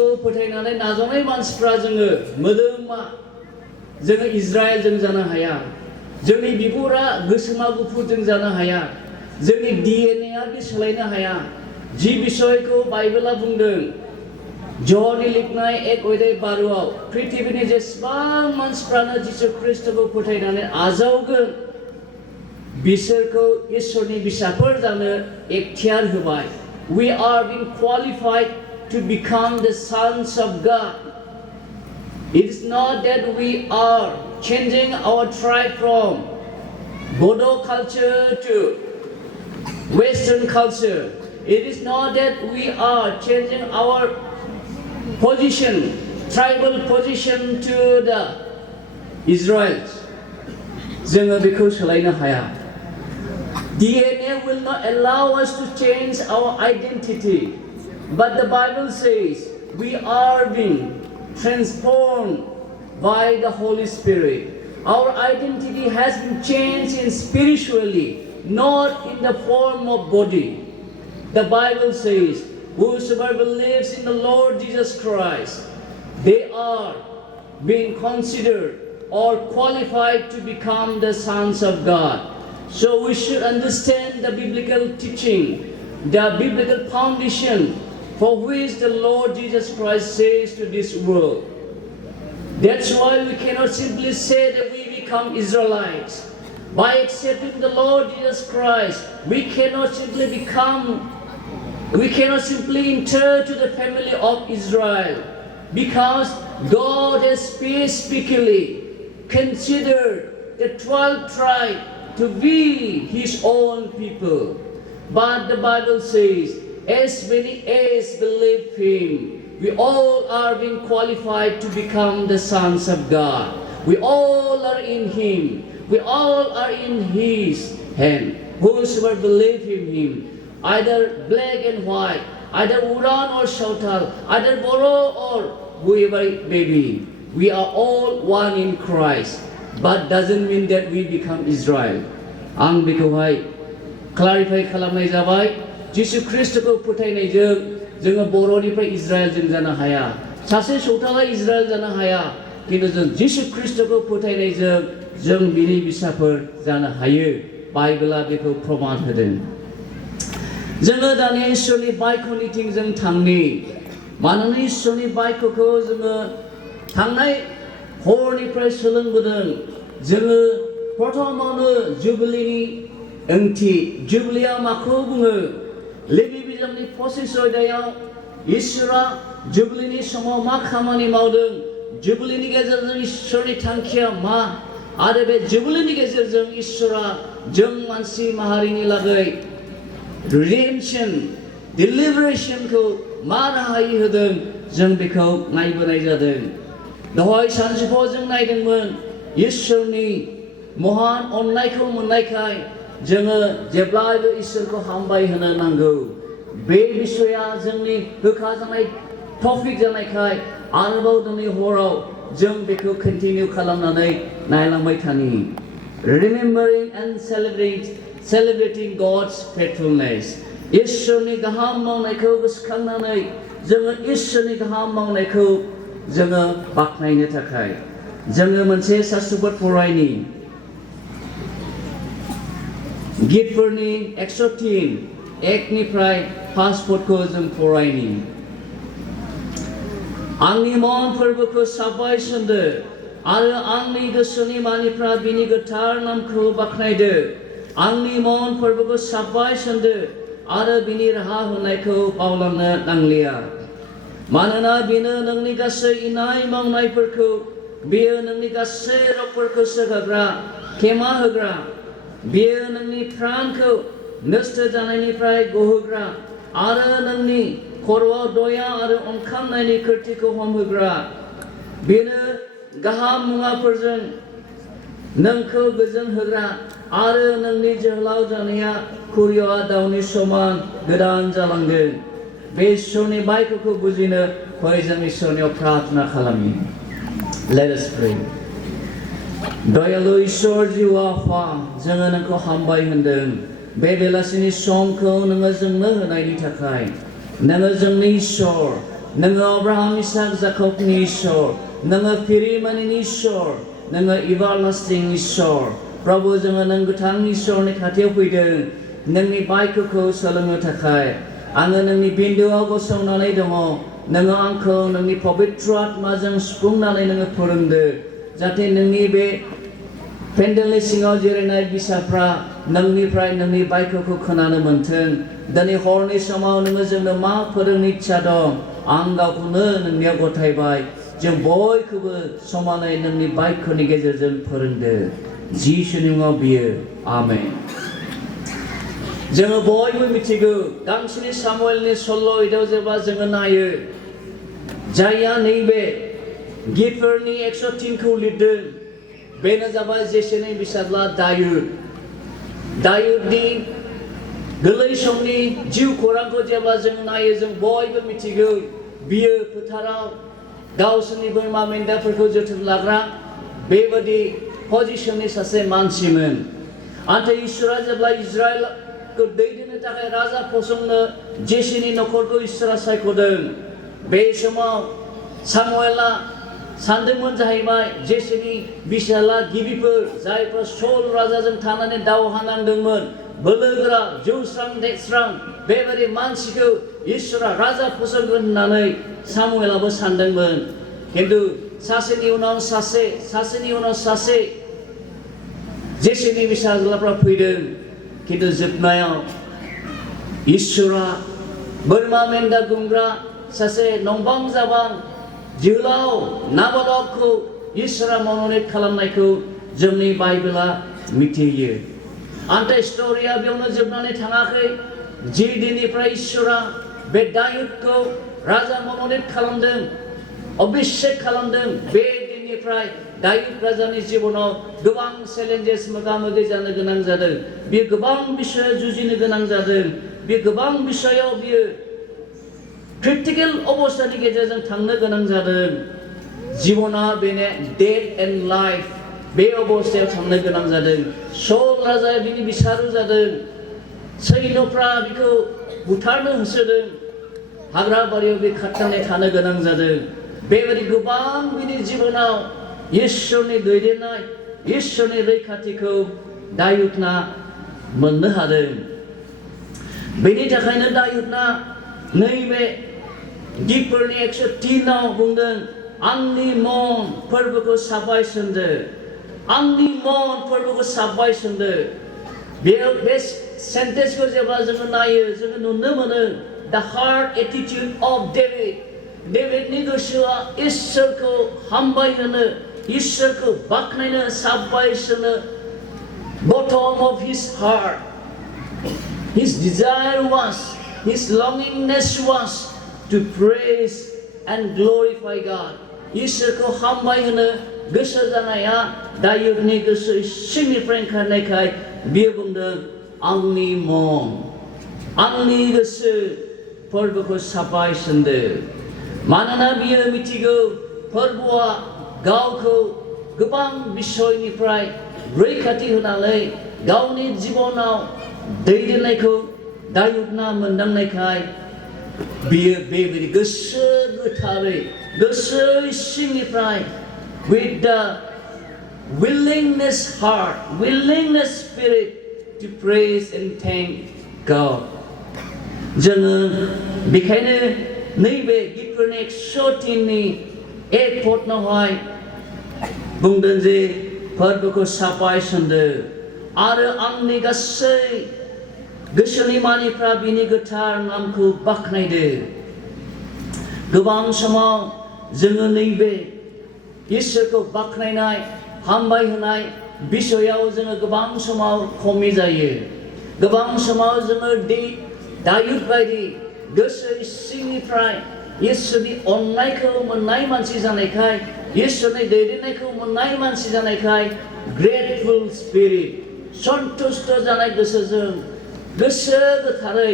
खृष्टखौ फोथायनानै नाजावनाय मानसिफ्रा जोङो मोदोमा जोङो इजराइल जों जानो हाया जोंनि बिगुरा गोसोमा गुफुर जों जानो हाया जोंनि DNA आ बे सोलायनो हाया जि बिषयखौ बाइबेला बुंदों ज'नि लिरनाय 1:12 पृथ्वीनि जेसेबां मानसिफ्रानो जिसु ख्रीष्टखौ फोथायनानै आजावगोन बिसोरखौ इसोरनि बिसाफोर जानो इख्तियार होबाय we are being qualified to become the sons of God it is not that we are changing our tribe from Boro culture to Western culture it is not that we are changing our position, tribal position to the Israelites. जोङो बेखौ सोलायनो हाया. DNA will not allow us to change our identity. But the Bible says we are being transformed by the Holy Spirit. Our identity has been changed in spiritually, not in the form of body. The Bible says whosoever believes in the Lord Jesus Christ, they are being considered or qualified to become the sons of God. So we should understand the biblical teaching, the biblical foundation for which the Lord Jesus Christ says to this world. That's why we cannot simply say that we become Israelites. By accepting the Lord Jesus Christ, we cannot simply enter to the family of Israel because God has specifically considered the 12 tribes to be His own people. But the Bible says, as many as believe Him, we all are being qualified to become the sons of God. We all are in Him. We all are in His hand. Whosoever believe in Him, either black and white, either Uran or Shautal, either Boro or whoever it may be. We are all one in Christ, but doesn't mean that we become Israel. आं बेखौहाय क्लारिफाइ खालामनाय जाबाय जिसु ख्रीष्टखौ फोथायनायजों जोङो बर'निफ्राय Israel जों जानो हाया सासे सौताला इजराइल जानो हाया किन्तु जों जिसु ख्रीष्टखौ फोथायनायजों जों बिनि बिसाफोर जानो हायो बाइबेला बेखौ प्रमाण होदों जोङो दानि इसोरनि बायख'निथिं जों थांनि मानोना इसोरनि बायख'खौ जोङो थांनाय हरनिफ्राय सोलोंबोदों जोङो प्रथमावनो जुबिलिनि ओंथि जुबिलिया माखौ बुङो लेबि बिजाबनि 25 अध्यायाव इसोरा जुबिलिनि समाव मा खामानि मावदों जुबिलिनि गेजेरजों इसोरनि थांखिया मा आरो बे जुबिलिनि गेजेरजों इसोरा जों मानसि माहारिनि लागै redemption, deliberation को मा राहायै होदों जों बेखौ नायबोनाय जादों दहाय सानजौफुआव जों नायदोंमोन इसोरनि महान अननायखौ मोननायखाय जोङो जेब्लाबो इसोरखौ हामबाय होनो नांगौ बे बिषया जोंनि होखा जानाय टपिक जानायखाय आरोबाव दिनै हराव जों बेखौ कन्टिनिउ खालामनानै नायलांबाय थानि remembering and celebrating God's faithfulness. इसोरनि गाहाम मावनायखौ गोसोखांनानै जोङो इसोरनि गाहाम मावनायखौ जोङो बाख्नायनो थाखाय जोङो मोनसे शास्त्रफोर फरायनि गितफोरनि 103 एकनिफ्राय 5 पदखौ जों फरायनि आंनि मन फोरबोखौ साबाय सोन्दो आरो आंनि गोसोनि मानिफ्रा बिनि गोथार नामखौ बाख्नायदो आंनि मन फोरबोखौ साबाय सोन्दो आरो बिनि राहा होनायखौ बावलांनो नांलिया मानोना बेनो नोंनि गासै इनाय मावनायफोरखौ बेयो नोंनि गासै रगफोरखौ सोगाग्रा खेमा होग्रा बेयो नोंनि प्राणखौ नष्ट जानायनिफ्राय गहोग्रा आरो नोंनि खर'आव दया आरो अनखांनायनि खोरथिखौ हमहोग्रा बेनो गाहाम मुवाफोरजों नोंखौ गोजोन होग्रा आरो नोंनि जोहोलाव जानाया खुरिया दाउनि समान गोदान जालांगोन बे इसोरनि बायख'खौ बुजिनो फै जों इसोरनियाव प्रार्थना खालामनि Let us pray. दयालु इसोर जिउआ आफा जोङो नोंखौ हामबाय होनदों बे बेलासिनि समखौ नोङो जोंनो होनायनि थाखाय नोङो जोंनि इसोर नोङो अब्राहाम इसाक जाकबनि इसोर नोङो फिरिमानिनि इसोर नोङो एभारलास्टिं इसोर प्रभु जोङो नों गोथां इसोरनि खाथियाव फैदों नोंनि बायखोखौ सोलोंनो थाखाय आङो नोंनि बिन्दोआव गसंनानै दङ नोङो आंखौ नोंनि पबित्र आत्माजों सुफुंनानै नोङो फोरोंदो जाहाथे नोंनि बे पेन्डेलनि सिङाव जिरायनाय बिसाफ्रा नोंनिफ्राय नोंनि बायखोखौ खोनानो मोन्थों दिनै हरनि समाव नोङो जोंनो मा फोरोंनो इच्छा दं आं गावखौनो नोंनियाव गथायबाय जों बयखौबो समानै नोंनि बायखोनि गेजेरजों फोरोंदो जिसुनि मुङाव बियो आमेन जोङो बयबो मिथिगौ गांसेनि सामुएलनि सल्ल'आव जेब्ला जोङो नायो जायहा नैबे गितफोरनि 103 खौ लिरदों बेनो जाबाय जेसेनि बिसाज्ला दायुदनि गोरलै समनि जिउ खौरांखौ जेब्ला जों नायो जों बयबो मिथिगौ बियो फोथाराव गावसोरनि बोरमा मेन्दाफोरखौ जोथोन लाग्रा बेबादि पजिशननि सासे मानसिमोन नाथाय इसोरा जेब्ला इजराइलखौ दैदेननो थाखाय राजा फसंनो जेसेनि नखरखौ इसोरा सायख'दों बे समाव सामुएला सानदोंमोन जाहैबाय जेसेनि बिसाला गिबिफोर जायफोर सल राजाजों थानानै दावहा नांदोंमोन बोलोगोरा जौस्रां देस्रां बेबादि मानसिखौ इसोरा राजा फसंगोन होननानै सामुएलाबो सानदोंमोन खिन्थु सासेनि उनाव सासे जेसेनि बिसाज्लाफ्रा फैदों खिन्थु जोबनायाव इसोरा बोरमा मेन्दा गुमग्रा सासे नंबां जाबां जोहोलाव नाबालकखौ इसोरा मन'नित खालामनायखौ जोंनि बाइबेला मिथियो नाथाय स्ट'रिया बेयावनो जोबनानै थाङाखै जि दिननिफ्राय इसोरा बे दायुदखौ राजा मन'नित खालामदों अभिषेक खालामदों बे दिननिफ्राय दायुद राजानि जिबनाव गोबां चेलेन्जेस मोगा-मोगि जानो गोनां जादों बियो गोबां बिषय जुजिनो गोनां जादों बियो गोबां बिषयाव बियो क्रिटिकेल अबस्थानि गेजेरजों थांनो गोनां जादों जिबना बेनो डेथ एन्ड लाइफ बे अबस्थायाव थांनो गोनां जादों सल राजाया बिनि बिसारु जादों सैन्यफ्रा बिखौ बुथारनो होसोदों हाग्रा बारियाव बे खारनानै थानो गोनां जादों बेबायदि गोबां बिनि जिबनाव इसोरनि दैदेननाय इसोरनि रैखाथिखौ दायुदना मोननो हादों बेनि थाखायनो दायुदना नैबे गितफोरनि 103 आव बुंदों आंनि मन फोरबोखौ साबाय सोमदो आंनि मन फोरबोखौ साबाय सोमदो बे सेन्टेन्सखौ जेब्ला जोङो नायो जोङो नुनो मोनो the heart attitude of डेभिडनि गोसोआ इसोरखौ हामबाय होनो इसोरखौ बाख्नायनो साबाय सोनो bottom of his heart his desire was his longingness was to praise and glorify God इसोरखौ हामबाय होनो गोसो जानाया दायुदनि गोसो सिंनिफ्राय ओंखारनायखाय बियो बुंदों आंनि मन आंनि गोसो फोरबोखौ साबाय सोमदो मानोना बियो मिथिगौ फोरबोआ गावखौ गोबां बिसयनिफ्राय रैखाथि होनानै गावनि जिबनाव दैदेननायखौ दायुदना मोनदांनायखाय बियो बेबायदि गोसो गोथारै गोसो सिंनिफ्राय with the willingness spirit to praise and thank God जोङो बेखायनो नैबे गितफोरनि 103 नि 1 पदनावहाय बुंदों जे फोरबोखौ साबाय सोमदो आरो आंनि गासै गोसोनि मानिफ्रा बिनि गोथार नामखौ बाख्नायदो गोबां समाव जोङो नैबे इसोरखौ बाख्नायनाय हामबाय होनाय बिसयाव जोङो गोबां समाव खमि जायो गोबां समाव जोङो दायुद बायदि गोसो सिंनिफ्राय इसोरनि अननायखौ मोननाय मानसि जानायखाय इसोरनि दैदेननायखौ मोननाय मानसि जानायखाय ग्रेटफुल स्पिरिट सन्तुष्ट जानाय गोसोजों गोसो गोथारै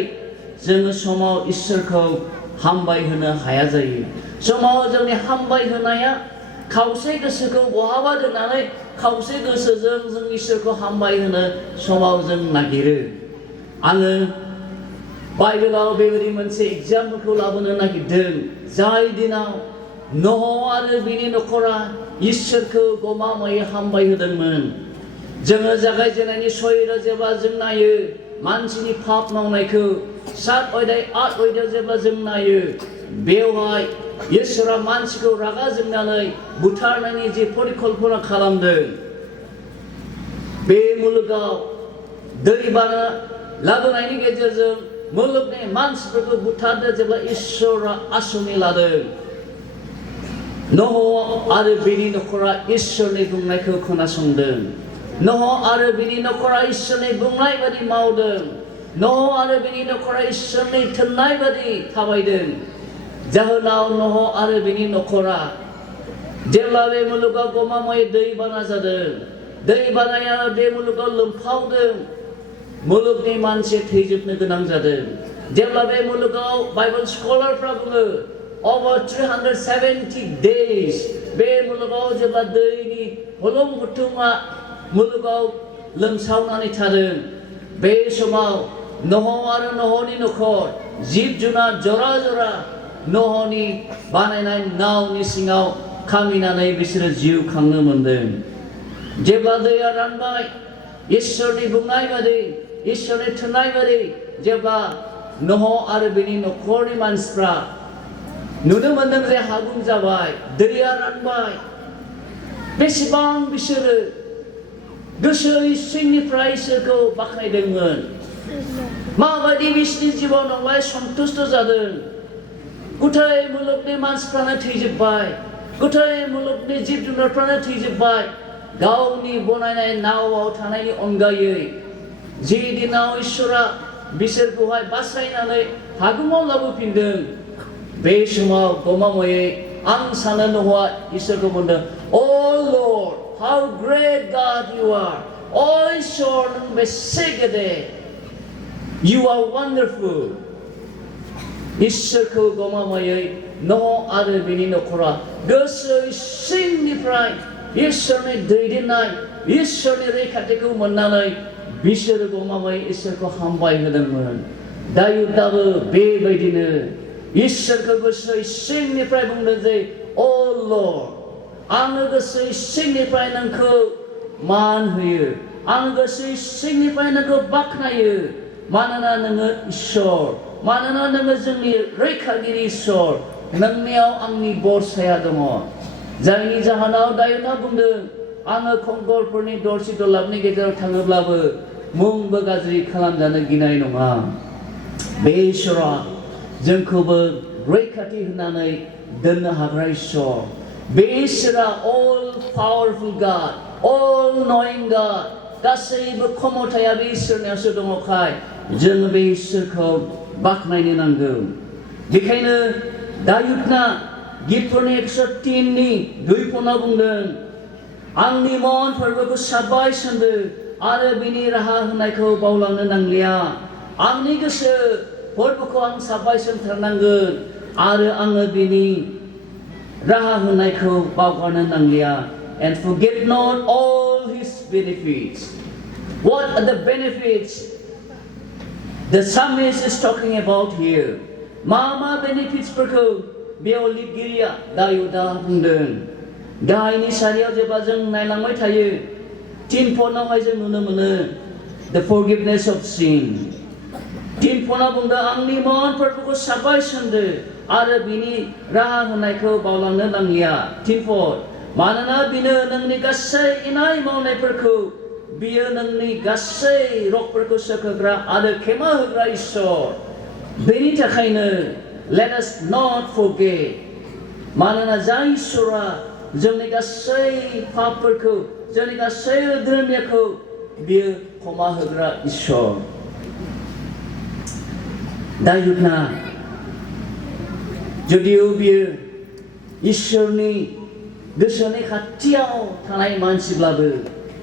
जोङो समाव इसोरखौ हामबाय होनो हाया जायो समाव जोंनि हामबाय होनाया खावसे गोसोखौ बहाबा दोननानै खावसे गोसोजों जों इसोरखौ हामबाय होनो समाव जों नागिरो आङो बाइबेलाव बेबायदि मोनसे एग्जाम्पलखौ लाबोनो नागिरदों जाय दिनाव नह आरो बिनि नखरा इसोरखौ गमामायै हामबाय होदोंमोन जोङो जागायजेननायनि सहिदा जेब्ला जों नायो मानसिनि पाप मावनायखौ 7 अध्याय 8 अध्याय जेब्ला जों नायो बेवहाय इसोरा मानसिखौ रागा जोंनानै बुथारनायनि जे परिकल्पना खालामदों बे मुलुगाव दैबाना लाबोनायनि गेजेरजों मुलुगनि मानसिफोरखौ बुथारनो जेब्ला इसोरा आसुनि लादों नह आरो बिनि नखरा इसोरनि बुंनायखौ खोनासंदों नह आरो बिनि नखरा इसोरनि बुंनाय बादि मावदों नह आरो बिनि नखरा इसोरनि थिननाय बादि थाबायदों जाहोनाव नह आरो बिनि नखरा जेब्ला बे मुलुगाव गमामायै दैबाना जादों दैबानाया बे मुलुगाव लोमफावदों मुलुगनि मानसि थैजोबनो गोनां जादों जेब्ला बे मुलुगाव बाइबल स्कलारफ्रा बुङो over 370 days बे मुलुगाव जेब्ला दैनि हलम हुथुमा मुलुगाव लोमसावनानै थादों बे समाव नह आरो नहनि नखर जिब जुनार जरा जरा नहनि बानायनाय नावनि सिङाव खामिनानै बिसोरो जिउ खांनो मोनदों जेब्ला दैया रानबाय इसोरनि बुंनाय बादि इसोरनि थिननाय बादि जेब्ला नह आरो बिनि नखरनि मानसिफ्रा नुनो मोनदों जे हागुं जाबाय दैया रानबाय बेसेबां बिसोरो गोसो सिंनिफ्राय इसोरखौ बाख्नायदोंमोन माबायदि बिसोरनि जिबनावलाय सन्तुष्ट जादों गुथाय मुलुगनि मानसिफ्रानो थैजोबबाय गुथाय मुलुगनि जिब जुनारफ्रानो थैजोबबाय गावनि बनायनाय नावआव थानायनि अनगायै जे दिनाव इसोरा बिसोरखौहाय बासायनानै हागुङाव लाबोफिनदों बे समाव गमामायै आं सानो नहआ इसोरखौ बुंदों Oh Lord, how great God you are! Oh इसोर नों बेसे गेदेर You are wonderful इसोरखौ गमामायै नह आरो बिनि नखरा गोसो सिंनिफ्राय इसोरनि दैदेननाय इसोरनि रैखाथिखौ मोननानै बिसोरो गमामायै इसोरखौ हामबाय होदोंमोन दाबो बेबायदिनो इसोरखौ गोसो सिंनिफ्राय बुंदों जे Oh Lord आङो गोसो सिंनिफ्राय नोंखौ मान होयो आङो गोसो सिंनिफ्राय नोंखौ बाख्नायो मानोना नोङो इसोर मानोना नोङो जोंनि रैखागिरि इसोर नोंनियाव आंनि बरसाया दङ जायनि जाहोनाव दायोना बुंदों आङो खंगरफोरनि दरसि दलाबनि गेजेराव थाङोब्लाबो मुंबो गाज्रि खालामजानो गिनाय नङा बे इसोरा जोंखौबो रैखाथि होनानै दोननो हाग्रा इसोर बे इसोरा all powerful God all knowing God गासैबो क्षमताया बे इसोरनियावसो दङखाय जों बे इसोरखौ बाख्नायनो नांगौ बेखायनो दायुदना गितफोरनि 103 नि 2 पनाव बुंदों आंनि मन फोरबोखौ साबाय सोन्दो आरो बिनि राहा होनायखौ बावलांनो नांलिया आंनि गोसो फोरबोखौ आं साबाय सोनथारनांगोन आरो आङो बिनि राहा होनायखौ बावगारनो नांलिया and forget not all his benefits what are the benefits the psalmist is talking about here मा benefits फोरखौ बेयाव लिरगिरिया दायुदा बुंदों गाहायनि सारियाव जेब्ला जों नायलांबाय थायो 3 पनावहाय जों नुनो मोनो the forgiveness of sin 3 पनाव बुंदों आंनि मन फोरबोखौ साबाय सोन्दो आरो बिनि राहा होनायखौ बावलांनो नांलिया 3 पद मानोना बिनो नोंनि गासै इनाय मावनायफोरखौ बियो नोंनि गासै रगफोरखौ सोखोग्रा आरो खेमा होग्रा इसोर बेनि थाखायनो let us not forget मानोना जाय इसोरा जोंनि गासै पापफोरखौ जोंनि गासै धोरोमखौ बियो क्षमा होग्रा इसोर दायुदना जुदियो बियो इसोरनि गोसोनि खाथियाव थानाय मानसिब्लाबो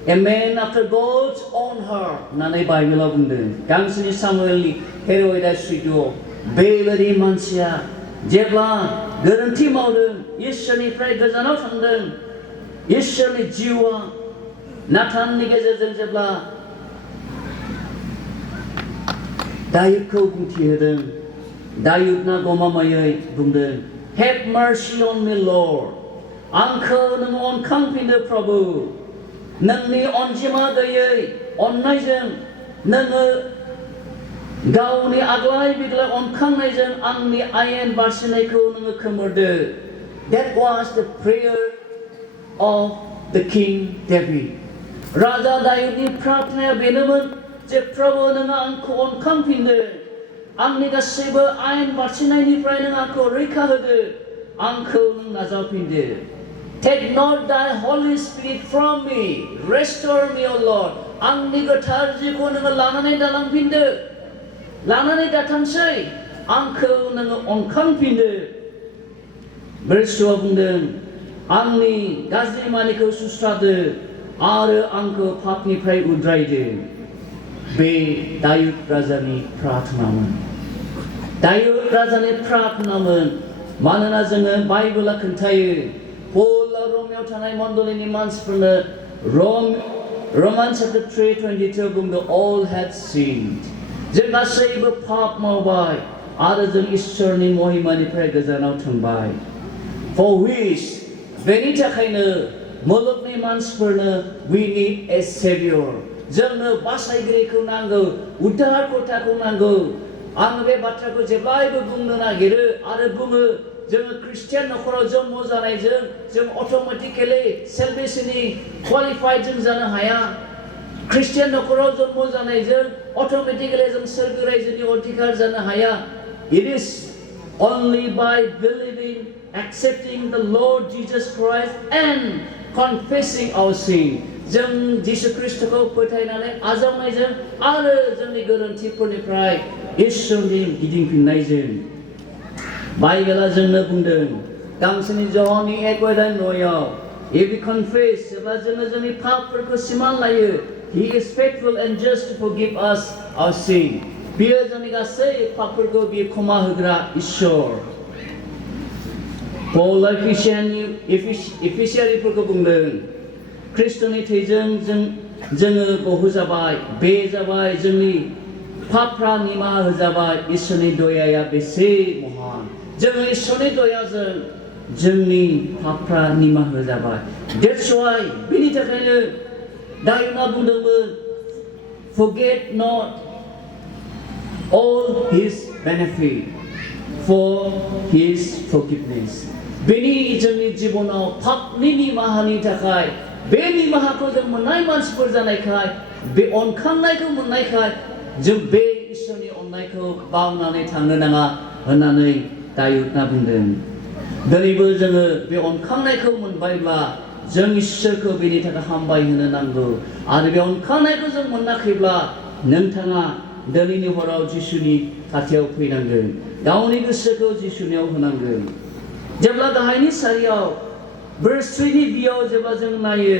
a man after God's own heart होननानै बाइबेलाव बुंदों गांसोनि सामुएलनि 13 बेबायदि मानसिया जेब्ला गोरोन्थि मावदों इसोरनिफ्राय गोजानाव थांदों इसोरनि जिउआ नाथाननि गेजेरजों जेब्ला दायुदखौ बुंथिहोदों दायुदना गमामायै बुंदों Have mercy on me Lord आंखौ नों अनखांफिनदो प्रभु नोंनि अनजिमा गैयै अननायजों नोङो गावनि आग्लाय बिग्लाय अनखांनायजों आंनि आयेन बारसिनायखौ नोङो खोमोरदो That was the prayer of the King David राजा दायुदनि प्रार्थनाया बेनोमोन जे प्रभु नोङो आंखौ अनखांफिनदो आंनि गासैबो आयेन बारसिनायनिफ्राय नों आंखौ रैखा होदो आंखौ नों नाजावफिनदो Take not thy Holy Spirit from me restore me O Lord आंनि गोथार जिउखौ नोङो लानानै दालांफिनदो लानानै दाथांसै आंखौ नोङो अनखांफिनदो ब्रेसुआ बुंदों आंनि गाज्रि मानिखौ सुस्रादो आरो आंखौ पापनिफ्राय उद्रायदो बे दायुद राजानि प्रार्थनामोन दायुद राजानि प्रार्थनामोन मानोना जोङो बाइबेला खोन्थायो पौलआ रमायाव थानाय मण्डलीनि मानसिफोरनो Romans chapter 3:22 बुंदों all had sinned जों गासैबो पाप मावबाय आरो जों इसोरनि महिमानिफ्राय गोजानाव थांबाय For which बेनि थाखायनो मुलुगनि मानसिफोरनो we need a savior जोंनो बासायगिरिखौ नांगौ उद्धारकर्ताखौ नांगौ आं बे बाथ्राखौ जेब्लायबो बुंनो नागिरो आरो बुङो जोङो ख्रिस्टियान नखराव जन्म जानायजों जों अटोमेटिकली सेलभेशननि क्वालिफाइड जों जानो हाया ख्रिस्टियान नखराव जन्म जानायजों अटोमेटिकली जों सोरगो रायजोनि अधिकार जानो हाया It is only by believing accepting the Lord Jesus Christ and confessing our sin जों जिसु ख्रिस्टखौ फोथायनानै आजावनायजों आरो जोंनि गोरोन्थिफोरनिफ्राय इसोरनि गिदिंफिननायजों बाइबेला जोंनो बुंदों गांसेनि जहननि 1:9 If we confess जेब्ला जोङो जोंनि पापफोरखौ सिमान लायो He is faithful and just to forgive us our sin बियो जोंनि गासै पापफोरखौ बियो क्षमा होग्रा इसोर पौलआ एफिसियारिफोरखौ बुंदों ख्रिस्टनि थैजों जोङो गहोजाबाय बे जाबाय जोंनि पापफ्रा निमाहा होजाबाय इसोरनि दयाया बेसे महान जोङो इसोरनि दयाजों जोंनि पापफ्रा निमाहा होजाबाय That's why बेनि थाखायनो दायुदआ बुंदोंमोन Forget not all his benefit for his forgiveness बेनि जोंनि जिबनाव पापनि निमाहानि थाखाय बे निमाहाखौ जों मोननाय मानसिफोर जानायखाय बे अनखांनायखौ मोननायखाय जों बे इसोरनि अननायखौ बावनानै थांनो नाङा होननानै दायुदआ बुंदों दिनैबो जोङो बे अनखांनायखौ मोनबायब्ला जों इसोरखौ बेनि थाखाय हामबाय होनो नांगौ आरो बे अनखांनायखौ जों मोनाखैब्ला नोंथाङा दिनैनि हराव जिसुनि खाथियाव फैनांगोन गावनि गोसोखौ जिसुनियाव होनांगोन जेब्ला गाहायनि सारियाव verse 3 नि बियाव जेब्ला जों नायो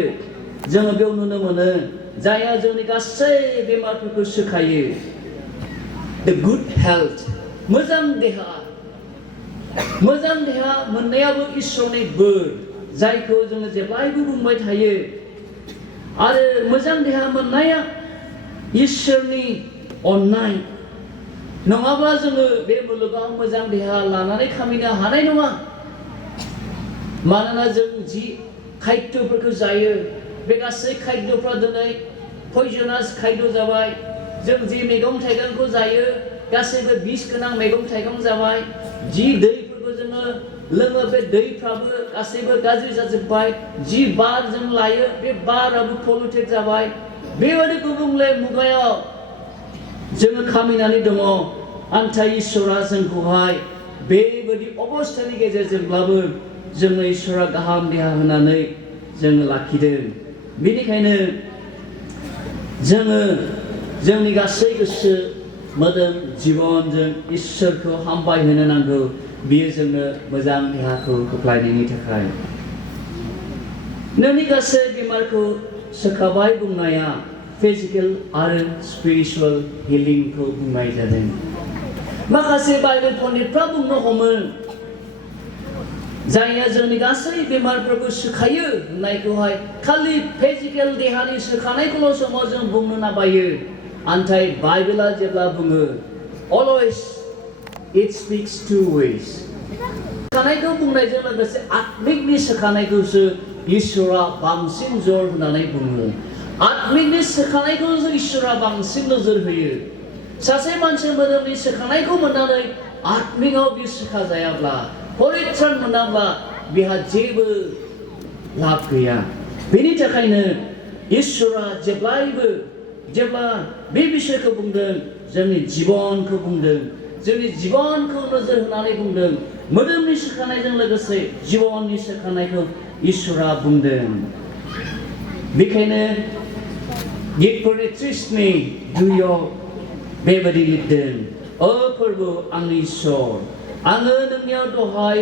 जोङो बेयाव नुनो मोनो जायहा जोंनि गासै बेमारफोरखौ सोखायो the good health मोजां देहा मोननायाबो इसोरनि बोर जायखौ जोङो जेब्लायबो बुंबाय थायो आरो मोजां देहा मोननाया इसोरनि अननाय नङाब्ला जोङो बे मुलुगाव मोजां देहा लानानै खामायनो हानाय नङा मानोना जों जि खाद्यफोरखौ जायो बे गासै खाद्यफ्रा दिनै पयजनास खाद्य जाबाय जों जि मैगं थाइगंखौ जायो गासैबो बिस गोनां मैगं थाइगं जाबाय जि दैफोरखौ जोङो लोङो बे दैफ्राबो गासैबो गाज्रि जाजोब्बाय जि बार जों लायो बे बाराबो पलिउटेड जाबाय बेबायदि गुबुंले मुगायाव जोङो खामायनानै दङ नाथाय इसोरा जोंखौहाय बेबायदि अबस्थानि गेजेरजोंब्लाबो जोंनो इसोरा गाहाम देहा होनानै जोङो लाखिदों बेनिखायनो जोङो जोंनि गासै गोसो मोदोम जिबनजों इसोरखौ हामबाय होनो नांगौ बियो जोंनो मोजां देहाखौ होख्लायनायनि थाखाय नोंनि गासै बेमारखौ सोखाबाय बुंनाया फिजिकल आरो स्पिरिचुअल हिलिंखौ बुंनाय जादों माखासे बाइबेल पन्डितफ्रा बुंनो हमो जायहा जोंनि गासै बेमारफोरखौ सोखायो होननायखौहाय खालि फिजिकल देहानि सोखानायखौल' समाव जों बुंनो नाबायो नाथाय बाइबेला जेब्ला बुङो always it speaks two ways. सोखानायखौ बुंनायजों लोगोसे आत्मिकनि सोखानायखौसो इसोरा बांसिन जोर होनानै बुङो. आत्मिकनि सोखानायखौ इसोरा बांसिन नोजोर होयो. सासे मानसि मोदोमनि सोखानायखौ मोननानै आत्मिकआव बि सोखा जायाब्ला परित्रान मोनाब्ला बिहा जेबो लाब गैया. बेनि थाखायनो इसोरा जेब्लायबो जेब्ला बे बिषयखौ बुंदों जोंनि जिबनखौ बुंदों जोंनि जिबनखौ नोजोर होनानै बुंदों मोदोमनि सोखानायजों लोगोसे जिबननि सोखानायखौ इसोरा बुंदों. बेखायनो गितफोरनि 30नि 2आव बेबायदि लिरदों. ओ प्रभु आंनि इसोर आङो नोंनियाव दहाय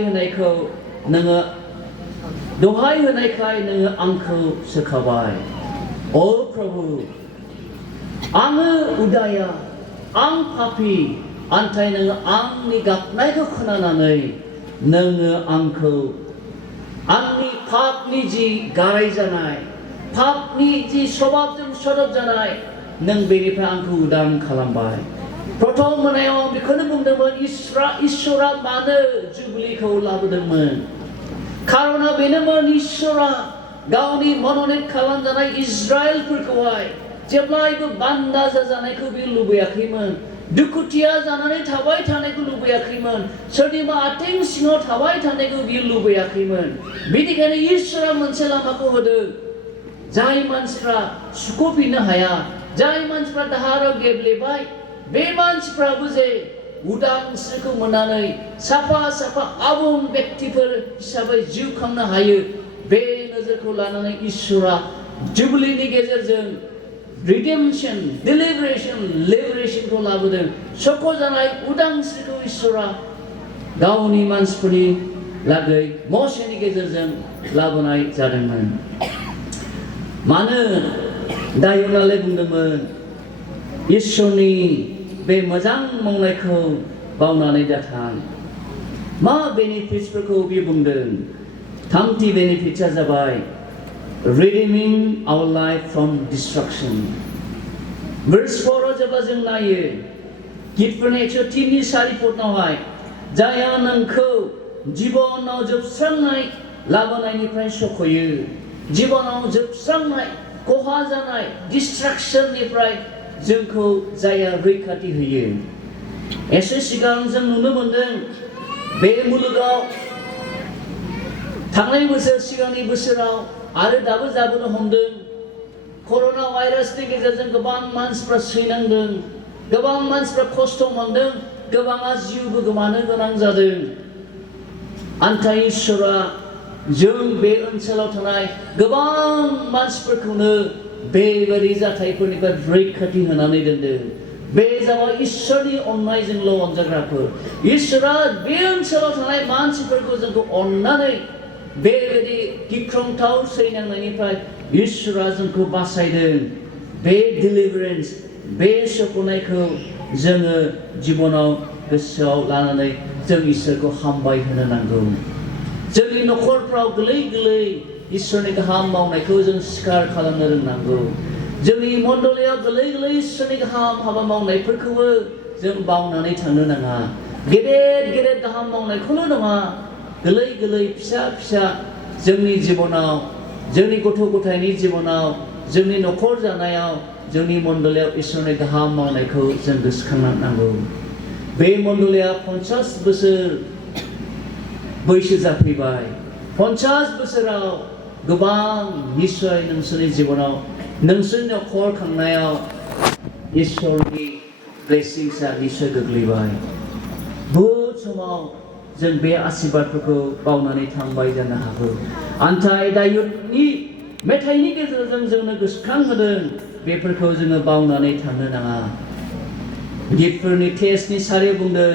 होनायखाय नोङो आंखौ सोखाबाय. ओ प्रभु आङो उदाया आं पापी आन्थाय नोङो आंनि गाबनायखौ खोनानानै नोङो आंखौ आंनि पापनि जि गाराय जानाय पापनि जि स्वभाबजों सरब जानाय नों बेनिफ्राय आंखौ उदां खालामबाय. प्रथम मोनायाव आं बेखौनो बुंदोंमोन इसोरा मानो जुबलिखौ लाबोदोंमोन. खारना बेनोमोन इसोरा गावनि मन'नित खालामजानाय इजराइलफोरखौहाय जेब्लायबो बान्दा जाजानायखौ बे लुबैयाखैमोन. दुखुथिया जानानै थाबाय थानायखौ लुबैयाखैमोन. सोरनिबा आथिं सिङाव थाबाय थानायखौ बियो लुबैयाखैमोन. बेनिखायनो इसोरा मोनसे लामाखौ होदों. जाय मानसिफ्रा सुख'फिननो हाया जाय मानसिफ्रा दाहाराव गेब्लेबाय बे मानसिफ्राबो जे उदांस्रिखौ मोननानै साफा साफा आबुं व्यक्तिफोर हिसाबै जिउ खांनो हायो. बे नोजोरखौ लानानै इसोरा जुबलिनि गेजेरजों रिडेम्पसन लिबरेशनखौ लाबोदों. सख' जानाय उदांस्रिखौ इसोरा गावनि मानसिफोरनि लागै मसेनि गेजेरजों लाबोनाय जादोंमोन. मानो दायोनालाय बुंदोंमोन इसोरनि बे मोजां मावनायखौ बावनानै दाथां. मा बेनिफिट्सफोरखौ बियो बुंदों. थामथि बेनिफिट्सआ जाबाय redeeming our life from destruction. Verse 4 जेब्ला जों नायो गितफोरनि 103नि 4 जायहा नोंखौ जिबनाव जोबस्रांनाय लाबोनायनिफ्राय सख'यो. जिबनाव जोबस्रांनाय खहा जानाय डिस्ट्राक्शननिफ्राय जोंखौ जायहा रैखाथि होयो. एसे सिगां जों नुनो मोनदों बे मुलुगाव थांनाय बोसोर सिगांनि बोसोराव आरो दाबो जाबोनो हमदों. कर'ना भाइरासनि गेजेरजों गोबां मानसिफ्रा सैनांदों. गोबां मानसिफ्रा खस्थ' मोनदों. गोबाङा जिउबो गोमानो गोनां जादों. आन्थाय इसोरा जों बे ओनसोलाव थानाय गोबां मानसिफोरखौनो बेबायदि जाथायफोरनिफ्राय रैखाथि होनानै दोनदों. बे जाबाय इसोरनि अननायजोंल' अनजाग्राफोर. इसोरा बे ओनसोलाव थानाय मानसिफोरखौ जोंखौ अननानै बेबायदि गिख्रंथाव सैनांनायनिफ्राय इसोरा जोंखौ बासायदों. बे डिलिभारेन्स बे सख'नायखौ जोङो जिबनाव गोसोआव लानानै जों इसोरखौ हामबाय होनो नांगौ. जोंनि न'खरफ्राव गोरलै इसोरनि गाहाम मावनायखौ जों स्वीकार खालामनो रोंनांगौ. जोंनि मण्डलीयाव गोरलै इसोरनि गाहाम हाबा मावनायफोरखौबो जों बावनानै थांनो नाङा. गेदेर गाहाम मावनायखौल' नङा गोरलै फिसा जोंनि जिबनाव जोंनि गथ' गथायनि जिबनाव जोंनि न'खर जानायाव जोंनि मण्डलीयाव इसोरनि गाहाम मावनायखौ जों गोसोखांनांगौ. बे मण्डलीया 50 बोसोर बैसो जाफैबाय. 50 बोसोराव गोबां निश्चय नोंसोरनि जिबनाव नोंसोरनि न'खर खांनायाव इसोरनि ब्लेसिंसआ निश्चय गोग्लैबाय. बहुद समाव जों बे आशीर्वादफोरखौ बावनानै थांबाय जानो हागौ. आन्थाय दायुदनि मेथाइनि गेजेरजों जोंनो गोसोखांहोदों बेफोरखौ जोङो बावनानै थांनो नाङा. गितफोरनि टेस्टनि 4 बुंदों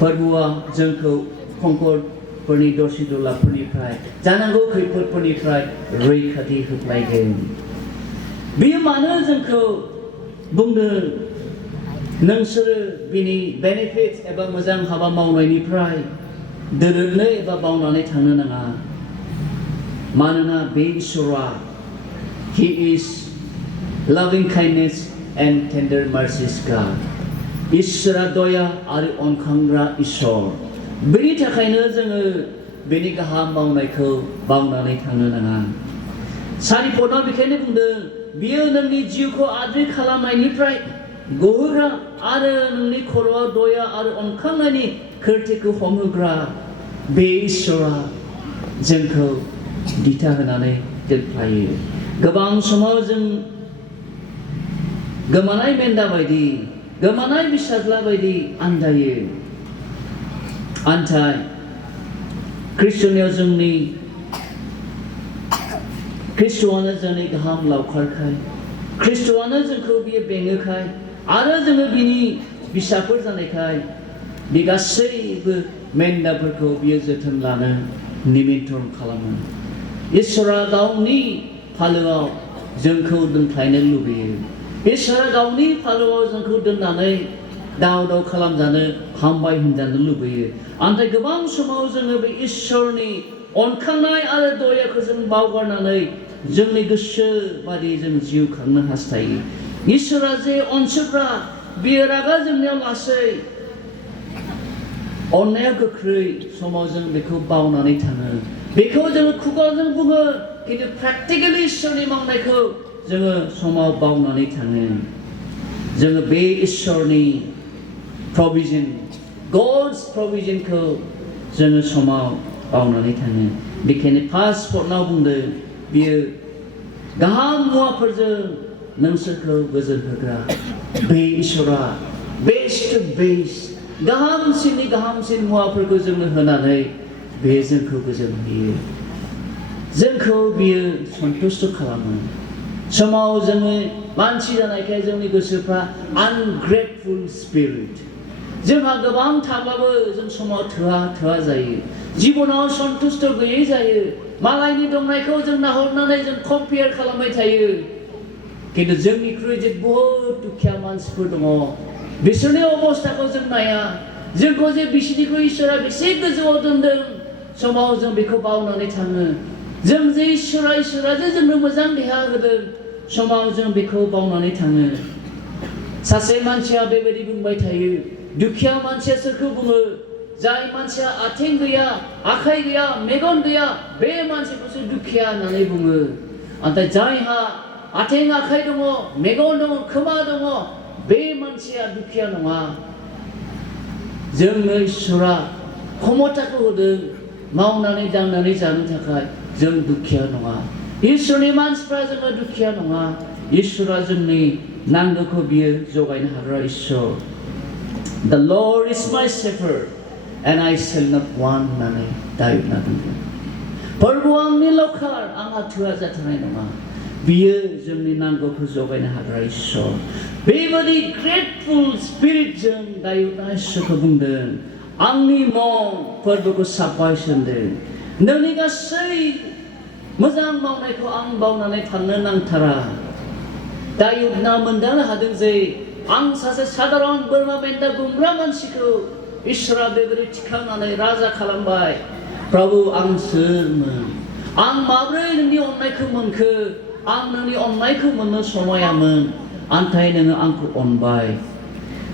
फोरबुआ जोंखौ खंखरफोरनि दरसि दलाफोरनिफ्राय जानांगौ खैफोदफोरनिफ्राय रैखाथि होफ्लायगोन. बियो मानो जोंखौ बुंदों नोंसोरो बिनि बेनिफिट एबा मोजां हाबा मावनायनिफ्राय दोरोदनो एबा बावनानै थांनो नाङा. मानोना बे इसोरा He is loving kindness and tender mercies God. इसोरा दया आरो अनखांग्रा इसोर। बेनि थाखायनो जोङो बेनि गाहाम मावनायखौ बावनानै थांनो नाङा। सारिफना बेखायनो बुंदों बियो नोंनि जिउखौ आद्रि खालामनायनिफ्राय गहोग्रा आरो नोंनि खर'आव दया आरो अनखांनायनि खोरथेखौ हमहोग्रा बे इसोरा जोंखौ दिथा होनानै दोनफ्लायो। गोबां समाव जों गोमानाय मेन्दा बायदि गोमानाय बिसाग्ला बायदि आन्दायो। आन्थाय ख्रिस्ट'आनो जोंनि गाहाम लावखारखाय ख्रिस्ट'आनो जोंखौ बियो बेङोखाय आरो जोङो बिनि बिसाफोर जानायखाय बे गासैबो मेन्दाफोरखौ बियो जोथोन लानो निमित्तन खालामो। इसोरा गावनि फालोआव जोंखौ दोनख्लायनो लुबैयो। इसोरा गावनि फालोआव जोंखौ दोननानै दाव दाव खालामजानो हामबाय होनजानो लुबैयो। नाथाय गोबां समाव जोङो बे इसोरनि अनखांनाय आरो दयाखौ जों बावगारनानै जोंनि गोसो बादि जों जिउ खांनो हास्थायो। इसोरा जे अनसोग्रा बियो रागा जोंनायाव लासै अननायाव गोख्रै समाव जों बेखौ बावनानै थाङो। बेखौ जोङो खुगाजों बुङो खिन्थु प्रेक्टिकेलि इसोरनि मावनायखौ जोङो समाव बावनानै थाङो। जोङो बे इसोरनि प्रभिजन गड्स प्रभिजनखौ जोङो समाव बावनानै थाङो। बेखायनो फार्स्ट पइन्टआव बुंदों बियो गाहाम मुवाफोरजों नोंसोरखौ गोजोन होग्रा बे इसोरा बेस्ट टु बेस्ट गाहामसिननि गाहामसिन मुवाफोरखौ जोंनो होनानै बे जोंखौ गोजोन होयो। जोंखौ बियो सन्तुष्ट खालामो। समाव जोङो मानसि जानायखाय जोंनि गोसोफ्रा आनग्रेटफुल स्पिरिट। जोंहा गोबां थाब्लाबो जों समाव थोआ जायो। जिबनाव सन्तुष्ट गैयै जायो। मालायनि दंनायखौ जों नाहरनानै जों कम्पेयार खालामबाय थायो। खिन्थु जोंनिख्रुइ जे बहुत दुखिया मानसिफोर दङ बिसोरनि अबस्थाखौ जों नाया। जोंखौ जे बिसोरनिख्रुइ इसोरा बेसे गोजौआव दोनदों समाव जों बेखौ बावनानै थाङो। जों जे इसोरा जे जोंनो मोजां देहा होदों समाव जों बेखौ बावनानै थाङो। सासे मानसिया बेबायदि बुंबाय थायो दुखिया मानसिया सोरखौ बुङो? जाय मानसिया आथिं गैया आखाइ गैया मेगन गैया बे मानसिखौसो दुखिया होननानै बुङो। नाथाय जायहा आथिं आखाइ दङ मेगन दङ खोमा दङ बे मानसिया दुखिया नङा। जोंनो इसोरा क्षमताखौ होदों मावनानै दांनानै जानो थाखाय जों दुखिया नङा। इसोरनि मानसिफ्रा जोङो दुखिया नङा। इसोरा जोंनि नांगौखौ बियो जगायनो हाग्रा इसोर। The Lord is my shepherd and I shall not want होननानै दायोब्ला बुंदों। प्रभुआ आंनि लावखार आंहा थोआ जाथारनाय नङा। बियो जोंनि नांगौखौ जगायनो हाग्रा इसोर। बेबादि ग्रेटफुल स्पिरिटजों दायोब्ला इसोरखौ बुंदों आंनि मुं फोरबोखौ साबायखर होदों। नोंनि गासै मोजां मावनायखौ आं बावनानै थांनो नांथारा। दायोब्ला मोनदांनो हादों जे आं सासे साधारन बोरमा मेन्दा गुमग्रा मानसिखौ इसोरा बेबायदि थिखांनानै राजा खालामबाय। प्रभु आं सोरमोन? आं माब्रै नोंनि अननायखौ मोनखो? आं नोंनि अननायखौ मोननो समायामोन। नाथाय नोङो आंखौ अनबाय।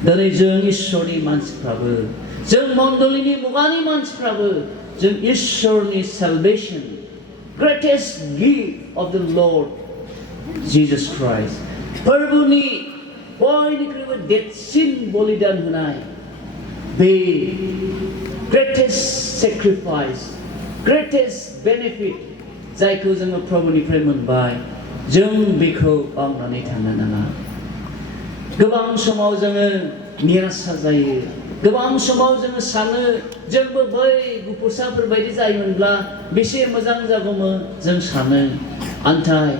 दिनै जों इसोरनि मानसिफ्राबो जों मण्डलीनि मुगानि मानसिफ्राबो जों इसोरनि salvation greatest gift of the Lord Jesus Christ प्रभुनि बयनिख्रुइबो देरसिन बलिदान होनाय बे greatest sacrifice greatest benefit जायखौ जोङो प्रभुनिफ्राय मोनबाय जों बेखौ बावनानै थानो नाङा। गोबां समाव जोङो निराशा जायो। गोबां समाव जोङो सानो जोंबो बै गुफुरसाफोर बायदि जायोमोनब्ला बेसे मोजां जागौमोन जों सानो। नाथाय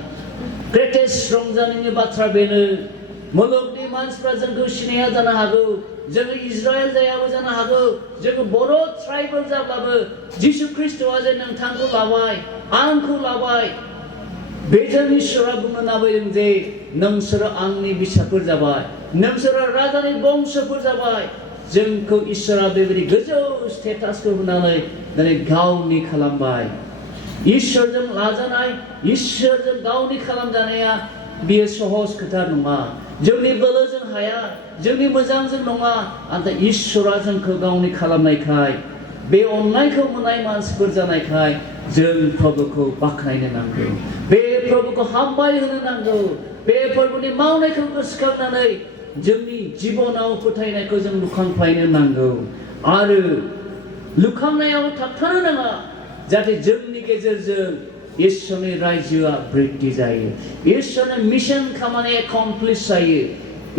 ग्रेटेस्ट रंजानायनि बाथ्रा बेनो मुलुगनि मानसिफ्रा जोंखौ सिनाया जानो हागौ। जोङो इजराइल जायाबो जानो हागौ। जोङो बर' ट्राइबेल जाब्लाबो जिसु ख्रिस्ट'आ जे नोंथांखौ लाबाय आंखौ लाबाय बेजों इसोरा बुंनो नाजादों जे नोंसोरो आंनि बिसाफोर जाबाय। नोंसोरो राजानि बंसफोर जाबाय। जोंखौ इसोरा बेबायदि गोजौ स्टेटासखौ होनानै दिनै गावनि खालामबाय। इसोरजों लाजानाय इसोरजों गावनि खालामजानाया बेयो सहज खोथा नङा। जोंनि बोलोजों हाया जोंनि मोजांजों नङा नाथाय इसोरा जोंखौ गावनि खालामनायखाय बे अननायखौ मोननाय मानसिफोर जानायखाय जों प्रभुखौ बाख्नायनो नांगौ बे प्रभुखौ हामबाय होनो नांगौ बे प्रभुनि मावनायखौ गोसोखांनानै जोंनि जिबनाव फोथायनायखौ जों लुखांफायनो नांगौ आरो लुखांनायाव थाबथानो नाङा जाहाथे जोंनि गेजेरजों इसोरनि रायजोआ बृद्धि जायो इसोरनि मिशन खामानि एकमप्लिस जायो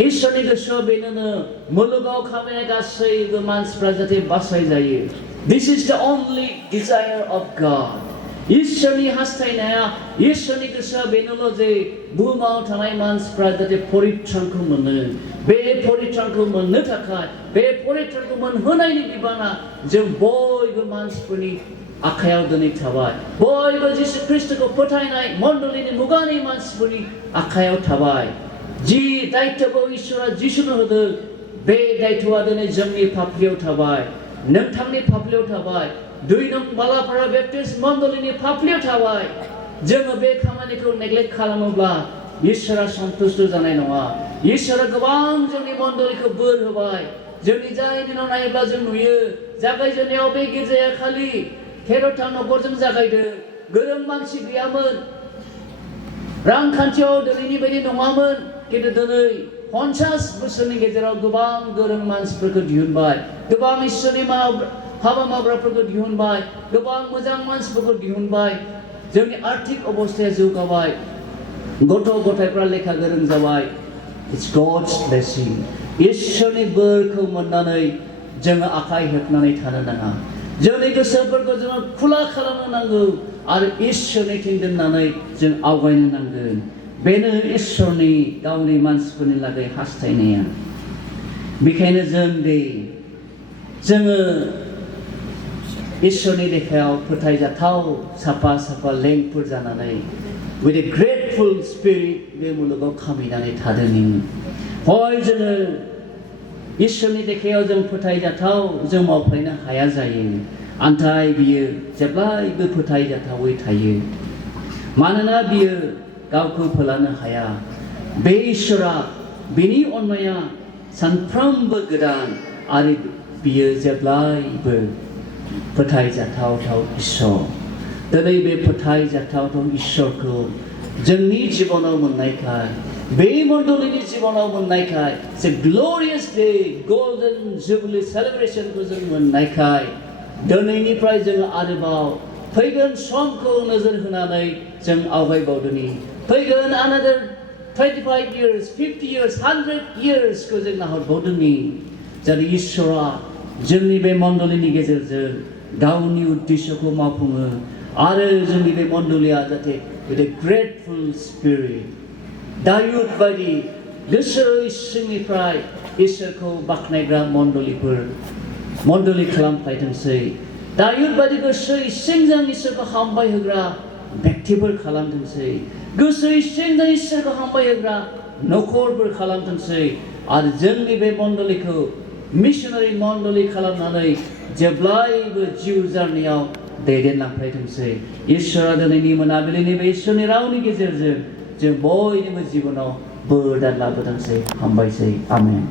इसोरनि गोसोआ बेनोनो मुलुगाव खामानिनाय गासैबो मानसिफ्रा जाहाथे बासाय जायो This is the only desire of God इसोरनि हास्थायनाया इसोरनि गोसोआ बेनोल' जे बुहुमाव थानाय मानसिफ्रा जाहाथे परित्राणखौ मोनो बे परित्राणखौ मोननो थाखाय बे परित्राणखौ मोनहोनायनि बिबाना जों बयबो मानसिफोरनि आखायाव दिनै थाबाय बयबो जिसु ख्रीष्टखौ फोथायनाय मण्डलीनि मुगानि मानसिफोरनि आखायाव थाबाय जि दायित्वखौ इसोरा जिसुनो होदों बे दायित्वआ दिनै जोंनि फाफ्लियाव थाबाय नोंथांनि फाफ्लियाव थाबाय 2 नं बालापारा बेप्टिस्ट मण्डलीनि फाफ्लियाव थाबाय जोङो बे खामानिखौ नेग्लेक्ट खालामोब्ला इसोरा सन्तुष्ट जानाय नङा इसोरा गोबां जोंनि मण्डलीखौ बोर होबाय जोंनि जाय दिनाव नायोब्ला जों नुयो जागायजेननायाव बे गिर्जाया खालि 13था नखरजों जागायदों गोरों मानसि गैयामोन रांखान्थियाव दिनैनि बायदि नङामोन खिन्थु दिनै 50 बोसोरनि गेजेराव गोबां गोरों मानसिफोरखौ दिहुनबाय गोबां इसोरनि हाबा मावग्राफोरखौ दिहुनबाय गोबां मोजां मानसिफोरखौ दिहुनबाय जोंनि आर्थिक अबस्थाया जौगाबाय गथ' गथायफ्रा लेखा गोरों जाबाय It's God's blessing इसोरनि बोरखौ मोननानै जोङो आखाइ हेबनानै थानो नाङा जोंनि गोसोफोरखौ जोङो खुला खालामनो नांगौ आरो इसोरनिथिं दोननानै जों आवगायनो नांगोन बेनो इसोरनि गावनि मानसिफोरनि लागै हास्थायनाया बेखायनो जोङो इसोरनि लेखायाव फोथायजाथाव साफा साफा लेंफोर जानानै with a grateful spirit बे मुलुगाव खामिनानै थादों हय जोङो इसोरनि लेखायाव जों फोथायजाथाव जों मावफायनो हाया जायो नाथाय बियो जेब्लायबो फोथायजाथावै थायो मानोना बियो गावखौ फोलानो हाया बे इसोरा बिनि अननाया सानफ्रोमबो गोदान आरो बियो जेब्लायबो फोथायजाथाव इसोर दिनै बे फोथायजाथाव इसोरखौ जोंनि जिबनाव मोननायखाय बे मण्डलीनि जिबनाव मोननायखाय जे ग्लोरियास डे गोल्डेन जुबिली सेलिब्रेशनखौ जों मोननायखाय दिनैनिफ्राय जों आरोबाव फैगोन समखौ नोजोर होनानै जों आवगायबावदोनि फैगोन another 25 years 50 years 100 years को जों नाहरबावदोनि जाहाथे इसोरा जोंनि बे मण्डलीनि गेजेरजों गावनि उद्देश्यखौ मावफुङो आरो जोंनि बे मण्डलीया जाहाथे with a grateful spirit दायुद बायदि गोसो सिंनिफ्राय इसोरखौ बाख्नायग्रा मण्डली खालामफायथोंसै दायुद बायदि गोसो सिंजों इसोरखौ हामबाय होग्रा व्यक्तिफोर खालामथोंसै गोसो सिंजों इसोरखौ हामबाय होग्रा नखरफोर खालामथोंसै आरो जोंनि बे मण्डलीखौ मिशनारि मण्डली खालामनानै जेब्लायबो जिउ जारनियाव दैदेनलांफायथोंसै इसोरा दिनैनि मोनाबिलिनि बे इसोरनि रावनि गेजेरजों जों बयनिबो जिबनाव बोर दान लाबोथोंसै हामबायसै आमेन